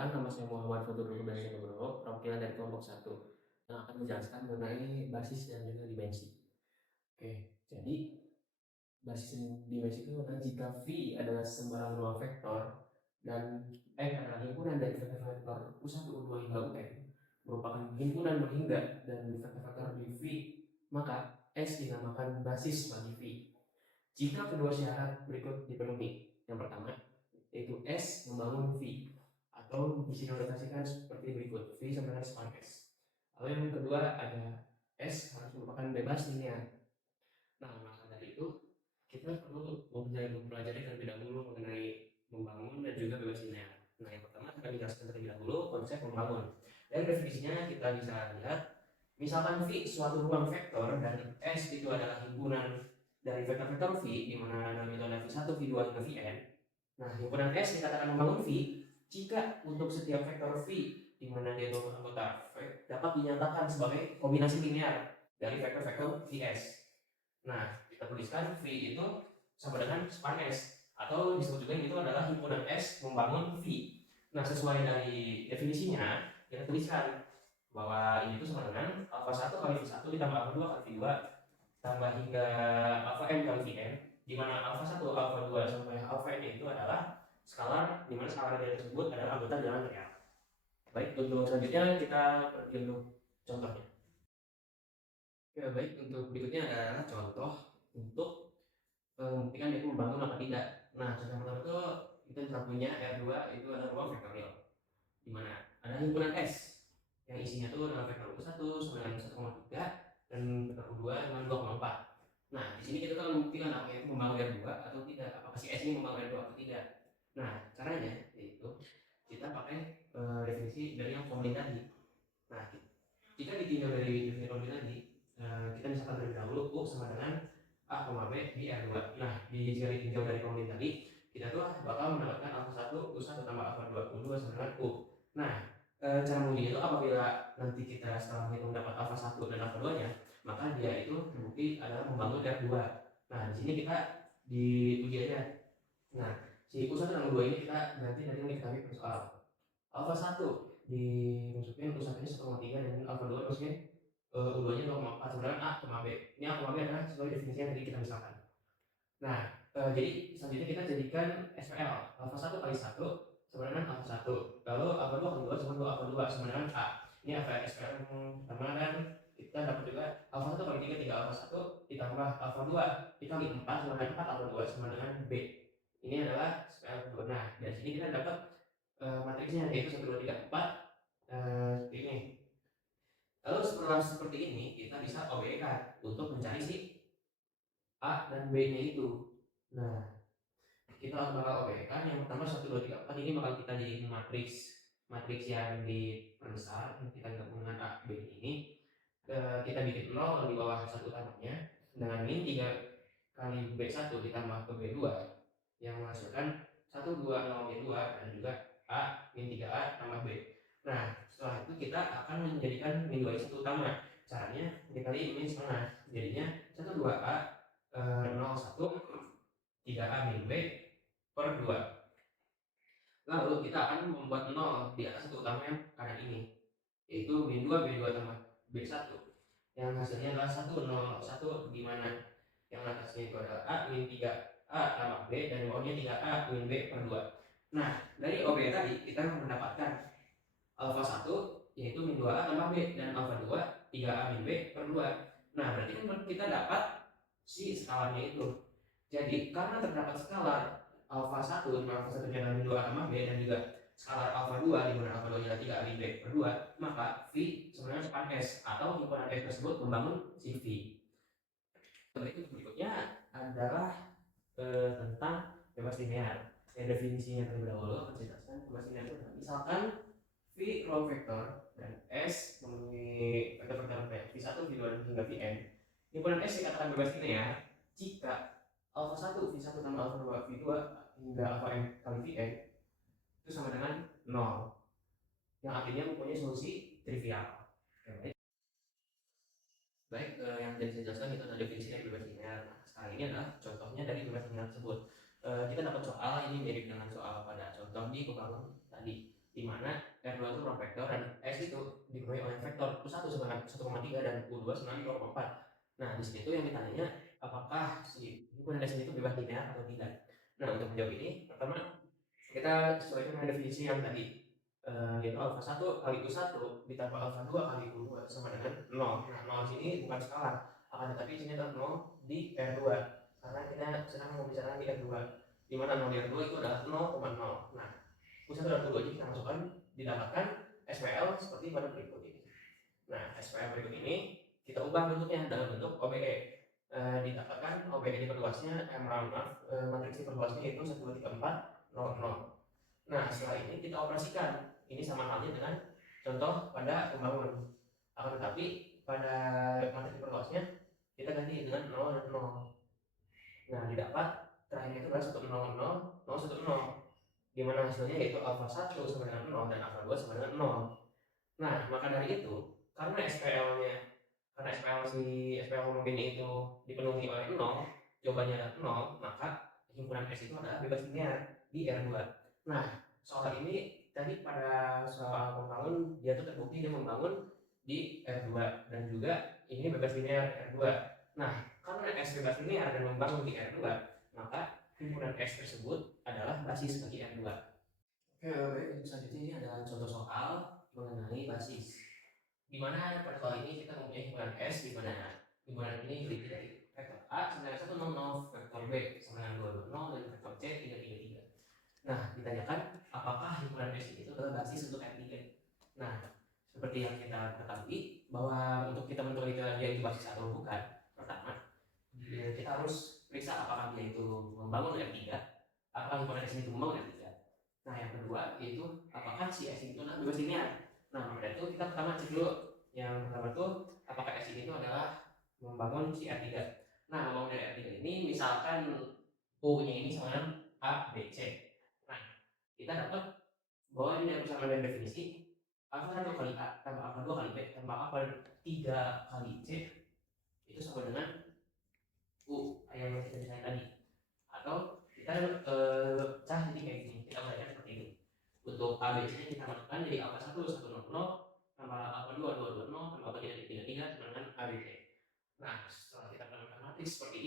Perkenalkan, nama saya Muhammad Fatur Nugroho, perwakilan dari kelompok 1 yang akan menjelaskan mengenai basis dan juga dimensi. Oke, jadi basis dan dimensi itu adalah jika V adalah sembarang ruang vektor dan adalah himpunan dari vektor U1, U2 hingga UN merupakan himpunan berhingga dan vektor-vektor di V, maka S dinamakan basis bagi V. Jika kedua syarat berikut dipenuhi, yang pertama yaitu S membangun V, atau bisa dinotaskan seperti berikut: V sama dengan span S. Lalu yang kedua ada S harus merupakan bebas linear. Nah, maka dari itu kita perlu mempelajari terlebih dahulu mengenai membangun dan juga bebas linear. Nah, yang pertama kita jelaskan terlebih dahulu konsep membangun. Dan definisinya kita bisa lihat, misalkan V suatu ruang vektor dan S itu adalah himpunan dari vektor-vektor V, di mana dalam itu ada V1, V2 hingga Vn. Nah, himpunan S dikatakan membangun V jika untuk setiap vektor V di mana dia itu anggota V dapat dinyatakan sebagai kombinasi linear dari vektor-vektor Vs. Nah, kita tuliskan V itu sama dengan span S, atau disebut juga itu adalah himpunan S membangun V. Nah, sesuai dari definisinya, kita tuliskan bahwa ini itu sama dengan alpha 1 kali V1 ditambah alpha 2 kali V2 tambah hingga alpha n kali Vn, di mana alpha 1, alpha 2 sampai alpha n itu adalah skalar, di mana skalar dia tersebut adalah anggota jalan real. Baik, untuk selanjutnya kita pergi untuk contohnya. Oke, baik, untuk berikutnya adalah contoh untuk membuktikan itu membangun apa tidak. Nah, contoh pertama itu kita bisa punya R2 itu adalah ruang vektorial, di mana ada himpunan S yang isinya tuh dengan vektor U1 sama dengan 1,3 dan vektor U2 dengan 2,4. Nah, di sini kita akan membuktikan apakah itu membangun R2 atau tidak, apakah si S ini membangun R2 atau tidak. Nah, caranya yaitu kita pakai definisi dari yang formulir tadi. Nah, jika ditinjau dari definisi formulir tadi, kita misalkan terlebih dahulu U sama dengan A, B di R2. Nah, jika ditinjau dari formulir tadi, kita tuh bakal mendapatkan alpha 1 U1 tambah alpha 2 U2 sama dengan U. Nah, cara mengujinya itu apabila nanti kita setelah menghitung dapat alpha 1 dan alpha 2 nya, maka dia itu terbukti adalah membangun R2. Nah, di sini kita diuji aja. Nah, si U1 dan U2 ini kita nanti diketahui per soal. Alpha 1 dimasukin U1 nya 1,3 dan alpha 2 masukin U2 nya 2,4, sebenarnya A, B. Ini A, B adalah sesuai definisinya yang tadi kita misalkan. Nah, jadi selanjutnya kita jadikan SPL. Alpha 1 kali 1 sama dengan alpha 1. Lalu alpha 2 kali 2 sama 2 alpha 2 sama dengan A. Ini SPL yang pertama, dan kita dapat juga alpha 1 kali 3, 3 alpha 1 ditambah alpha 2 dikali 4 sama dengan 4 alpha 2 sama dengan B. Ini adalah SPL kedua. Nah, dari sini kita dapat matriksnya yaitu 1, 2, 3, 4 seperti ini. Lalu setelah seperti ini kita bisa OBE-kan untuk mencari si A dan B-nya itu. Nah, kita bakal OBE-kan yang pertama 1, 2, 3, 4 ini bakal kita jadiin matriks yang diperbesar, kita gabungan A, B ini. Kita bikin 0 di bawah satu utamanya dengan min 3 kali B1 ditambah ke B2 yang menghasilkan 1, 2, 0, B2 dan juga A min 3A tambah B. Nah, setelah itu kita akan menjadikan min 2 satu utama. Caranya dikali min setengah, jadinya 1, 2A 0, 1 3A min B per 2. Lalu kita akan membuat 0 di atas satu utama yang kanan ini, yaitu min 2 B2 tambah B1 yang hasilnya adalah 1, 0, 1, di mana yang atasnya itu adalah A min 3A tambah B dan bawahnya 3A min B per 2. Nah, dari OB tadi kita mendapatkan alpha 1 yaitu min 2A tambah B dan alpha 2 3A min B per 2. Nah, berarti kan kita dapat si skalarnya itu. Jadi karena terdapat skalar alpha 1 di mana alpha 1 adalah min 2A tambah B dan juga skalar alpha 2 di mana alpha 2 adalah 3A min B per 2, maka V sebenarnya span S atau himpunan S tersebut membangun si V. Berikutnya adalah tentang bebas linear. Definisinya terlebih dahulu akan saya jelaskan. Bebas linear itu misalkan V ruang vektor dan S memenuhi vektor-vektor V1, V2 hingga Vn. Himpunan S dikatakan bebas linear jika alpha 1 V1 tambah alpha 2 V2 hingga alpha n kali Vn itu sama dengan 0, yang artinya mempunyai solusi trivial. Baik, yang tadi saya jelaskan itu adalah definisi dari bebas linear. Nah, sekarang ini adalah contohnya dari bebas linear tersebut. Kita dapat soal ini mirip dengan soal pada contoh di pembangun tadi, di di mana R2 itu ruang vektor dan S itu dipenuhi oleh vektor U1 sama 1,3 dan U2 sama 0,4. Nah, di sini tuh yang ditanya apakah si himpunan S itu bebas linear atau tidak. Nah, untuk menjawab ini, pertama kita sesuaikan dengan definisi yang tadi, yaitu alfa 1 kali U1 ditambah alfa 2 kali U2 sama dengan 0. Nah, 0 sini bukan skalar, akan tetapi sini adalah 0 di R2 karena kita sedang membicarakan di R2, di mana 0 di R2 itu adalah 0,0. Nah, U1 dan U2 kita masukkan, didapatkan SPL seperti pada berikut ini. Nah, SPL berikut ini kita ubah bentuknya dalam bentuk OBE. Didapatkan OBE diperluasnya, matriks diperluasnya itu 1, 2, 3, 4, 0, 0. Nah, setelah ini kita operasikan. Ini sama halnya dengan contoh pada pembangun. Akan tetapi pada matriks diperluasnya kita ganti dengan 0 dan 0. Nah, didapat terakhirnya itu adalah 1, 0, 0, 0, 1, 0. Di mana hasilnya yaitu alfa 1 sama dengan 0 dan alfa 2 sama dengan 0. Nah, maka dari itu, karena SPL homogen itu dipenuhi oleh 0, jawabannya adalah 0, maka himpunan S itu adalah bebas linear di R2. Nah, soal ini tadi pada soal membangun, dia tuh terbukti dia membangun di R2 dan juga ini bebas linear R2. Nah, karena S bebas linear dan membangun di R2, maka himpunan S tersebut adalah basis bagi R2. Oke, baik. Selanjutnya ini adalah contoh soal mengenai basis. Di mana pada soal ini kita mempunyai himpunan S di mana himpunan ini terdiri dari vektor A sama dengan 1, 0, 0, vektor B sama dengan 2, 2, 0, dan vektor C 3, 3, 3. Nah, ditanyakan apakah himpunan S itu adalah basis untuk R3. Nah, seperti yang kita ketahui bahwa untuk kita menentukan dia itu basis atau bukan, pertama kita harus periksa apakah dia itu membangun R3, apakah himpunan S itu membangun R3. Nah, yang kedua yaitu apakah si S itu bebas linear. Nah, maka itu kita pertama cek dulu. Yang pertama itu apakah S itu adalah membangun si R3. Nah, membangun dari R3 ini misalkan U-nya ini sama dengan A, B, C. Nah, kita dapat bahwa ini bersama dengan definisi alfa 1 kali A tambah alfa 2 kali B tambah alfa 3 kali C itu sama dengan U yang kita desain tadi. Atau kita cah jadi kayak gini, kita uraikan seperti ini. Untuk A, B, C kita masukkan jadi alfa 1, 1, 0, 0 tambah alfa 2, 2, 2, 0 tambah alfa 3, 3, 3 sama dengan A, B, C. Nah, setelah kita melakukan matriks seperti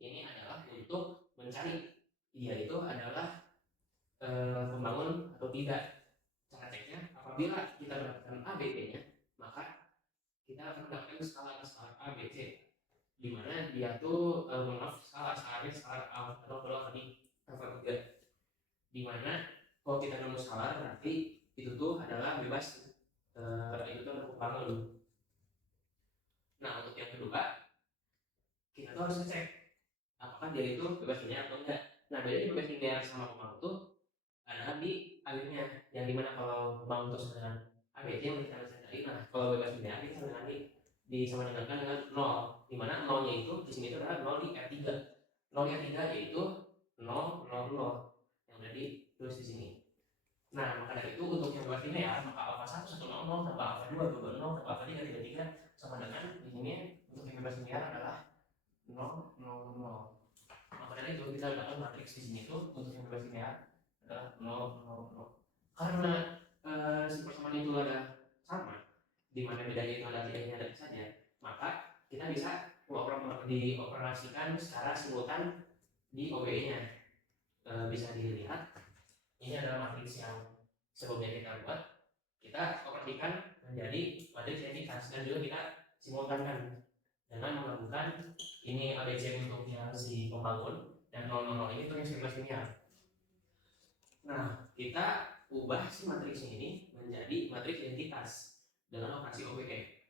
ini adalah untuk mencari dia itu adalah pembangun atau tidak. Cara ceknya, apabila kita mendapatkan A, B, C-nya, maka kita akan mendapatkan skala A, B, C, di mana dia tuh skala A atau kalau tadi alfa 3, di mana kalau kita nemu skala berarti itu tuh adalah bebas, itu tuh pembangun. Nah, untuk yang kedua kita tuh harus ngecek apakah dia itu bebas linear atau enggak. Nah, bedanya bebas linear sama pembangun tuh adalah di akhirnya, yang dimana kalau pembangun itu sama dengan ABC yang kita cari. Nah, kalau bebas linear kita sama dengan disama dengan 0, di mana 0-nya itu di sini itu adalah 0 di R3. 0 di R3 yaitu 0, 0, 0 yang ada tulis di sini. Nah, maka dari itu untuk yang bebas linear maka alfa 1, 1, 0, 0 tambah alfa 2, 2, 0 tambah alfa 3, 3, 3 sama dengan di sini untuk yang bebas linear adalah 0, 0, 0. Maka dari itu kita dapat matriks di sini tuh untuk yang bebas linear adalah 0, 0, 0. Karena si persamaan itu ada sama, di mana bedanya itu adalah bedanya ada saja, maka kita bisa dioperasikan secara simultan di OBE-nya. Bisa dilihat ini adalah matriks yang sebelumnya kita buat, kita operasikan menjadi matriks identitas dan juga kita simultankan dengan melakukan ini ABC untuk yang si pembangun dan 000 ini untuk yang bebas linear. Nah, kita ubah si matriks ini menjadi matriks identitas dengan operasi OBE.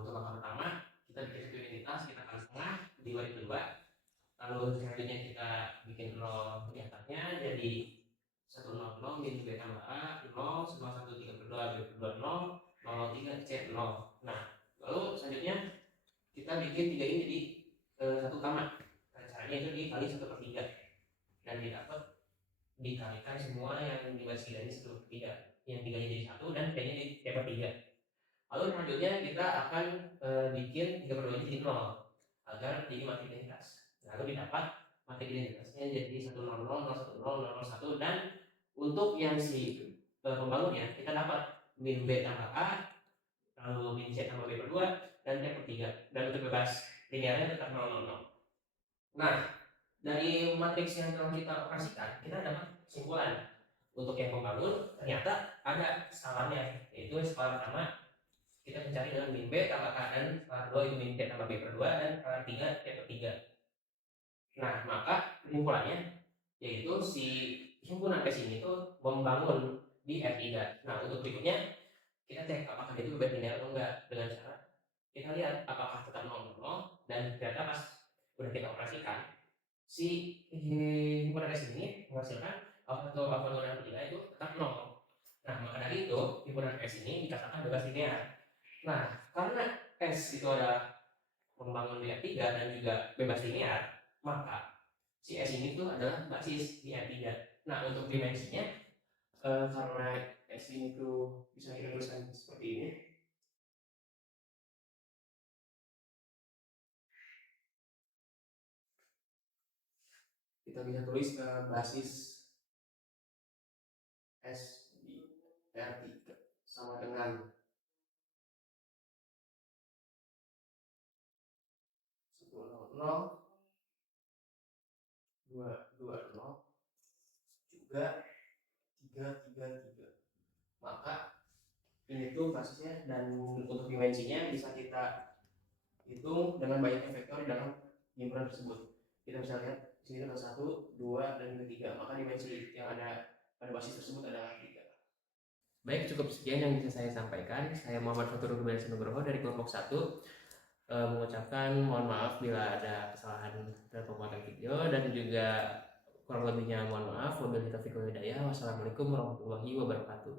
Untuk langkah pertama kita bikin satu identitas, kita kali setengah dibagi kedua, lalu selanjutnya kita bikin 0 di atasnya jadi 1, 0, 0 min B tambah A 0, 1, 3 per 2 B per 2 0, 0, 3 C 0. Nah, lalu selanjutnya kita bikin 3 ini jadi satu utama. Caranya itu dikali 1/3 dan didapat dikalikan semua yang di baris kiri ini 1/3, yang 3-nya jadi 1 dan B-nya jadi 3/3. Lalu selanjutnya kita akan bikin 3/2 ini jadi 0 agar jadi matriks identitas. Lalu didapat matriks identitasnya jadi 1, 0, 0, 0, 1, 0, 0, 1 dan untuk yang si pembangunnya, kita dapat min B tambah A, lalu min C tambah B per 2, dan T per 3. Dan untuk bebas linearnya tetap 0, 0, 0. Nah, dari matriks yang telah kita operasikan, kita dapat kesimpulan. Untuk yang pembangun, ternyata ada skalarnya, yaitu skala pertama kita mencari dengan min B tambah A, dan skala kedua itu min C tambah B per 2, dan skala 3 T per 3. Nah, maka kesimpulannya yaitu si himpunan S ini tuh membangun di F3. Nah, untuk berikutnya kita cek apakah itu bebas linear atau enggak dengan cara kita lihat apakah tetap 0, 0, dan ternyata pas udah kita operasikan si himpunan S ini menghasilkan alfa 1, alfa 2, dan alfa 3 itu tetap 0. Nah, maka dari itu himpunan S ini dikatakan bebas linear. Nah, karena S itu adalah membangun di F3 dan juga bebas linear, maka si S ini tuh adalah basis di F3. Nah, untuk dimensinya karena S ini tuh bisa kita tuliskan seperti ini. Kita bisa tulis basis S di R3 sama dengan 100, 220, juga 333. Maka ini tuh basisnya, dan untuk dimensinya bisa kita hitung dengan banyaknya vektor dalam himpunan tersebut. Kita bisa lihat di sini ada 1, 2, dan juga 3. Maka dimensi yang ada pada basis tersebut adalah 3. Baik, cukup sekian yang bisa saya sampaikan. Saya Muhammad Fatur Rubiansyah Nugroho dari kelompok 1 mengucapkan mohon maaf bila ada kesalahan dalam pembuatan video, dan juga kurang lebihnya mohon maaf. Wabillahi taufiq wal hidayah. Wassalamualaikum warahmatullahi wabarakatuh.